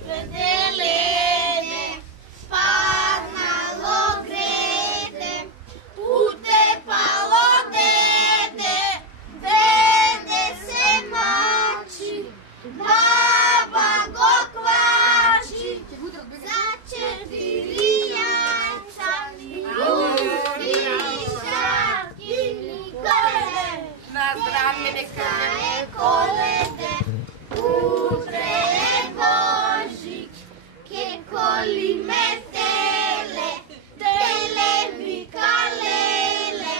Lede, spadnalo grede, utepalo dede, dede se mači, baba go kvači, za 4 jajca, gusti šarki, kolede, Na zdravje neka je kolede, utre je Božić, ke koli me tele, tele vika lele,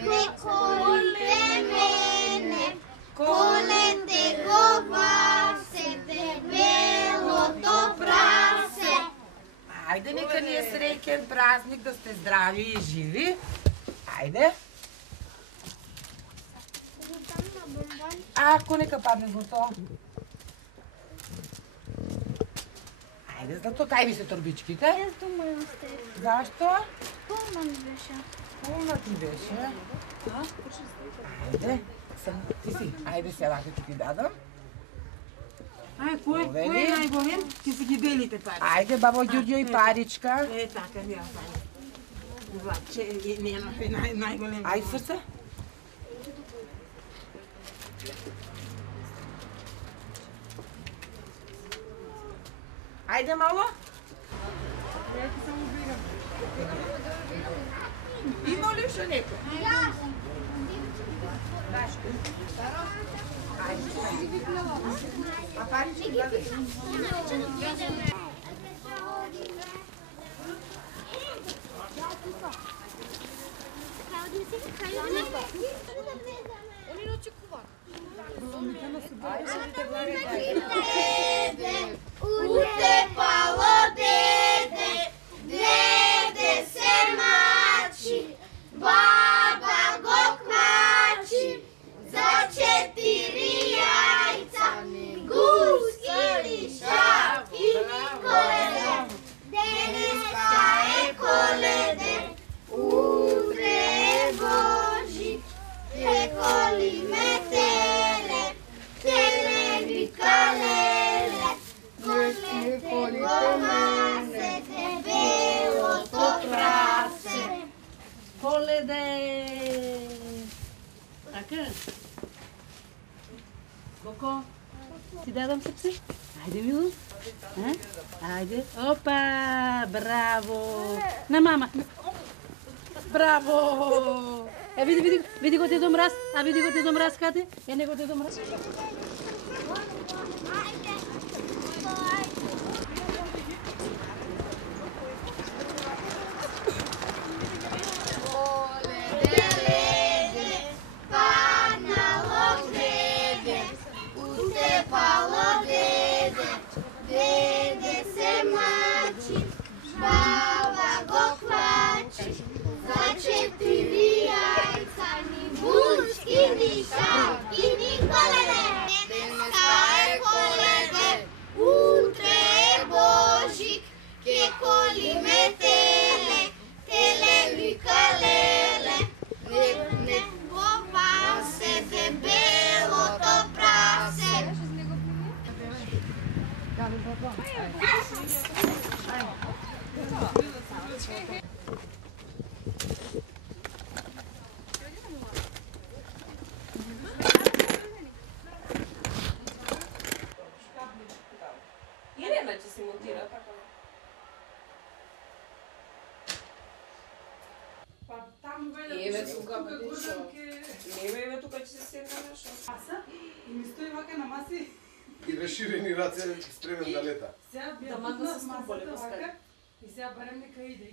ne kolite mene, kolete go vase, debelo to prase. Ajde, neka ni je srećen praznik, da ste zdravi i živi. Ajde. Ako neka padne zlato. Ajde, zlato, kaj vi se torbičkite? Jaz думаю, ste. Zašto? Polno mi беше. Puno ti beše. Ajde, ti si. Ajde se ovako ću ti dadam. Aj, koj je najbolje? Ti si gi delite pari. Ajde, babo Đurđo i parička. Takav ja pari. Vlače je njeno najbolje. Aj, srce. Ajde malo. Ima li još neko? A parički gledaj. Utepalo dede, dede se mači, baba go kvači, za 4 jajca, gusti ili šap ili kolede, deneska je kolede, utre je Božić, te koli me tele, tele vika lele, kolete gomase, debelo to prase. Kolede! Така? Коко, ти дадам сърце? Айде, мило. Айде. Опа! Браво! На мама! Браво! Види го Дедо Мраз. Види го Дедо Мраз, кате? Не го Дедо Мраз. Utepalo dede, dede se mači, baba go kvači, za 4 jajca, ni bučki, ni šapki, ni kolede. Deneska je kolede, utre je Božik, ke koli me tele, tele vika lele, ne gopa se debelo to prase. Irena će se montirati, tako ne? Pa там Еве тука бъдеш. Еве тука, че се седна нещо. маса и ми стои вака на маси. И разширени раце спремен да лета. Сега Таман да се масата скупали, вака пускай. и сега барем нека иде.